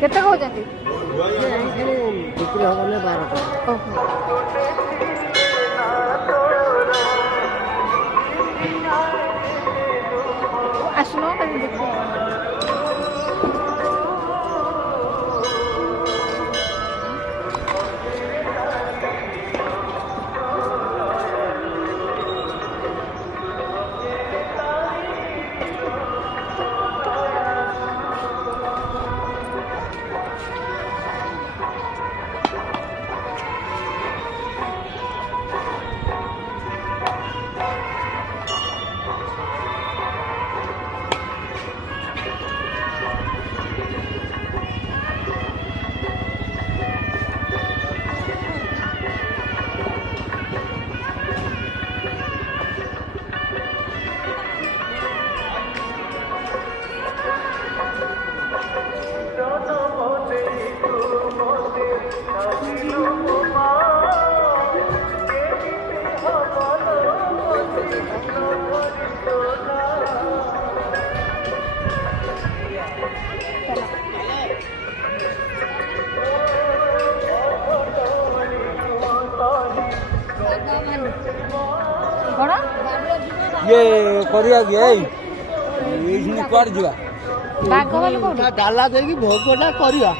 କେତେ କହୁଛନ୍ତି? ବିକ୍ରି ହବନି 12 ଟଙ୍କା। ଆସୁନ କାଲି ଦେଖିବା। କଣ ଇଏ କରିବା କି ଏଇ କୁଆଡେ ଯିବା? ବାଘ ବୋଲି କୋଉଠି? ଡାଲା ଦେଇକି ଭୋଗଟା କରିବା।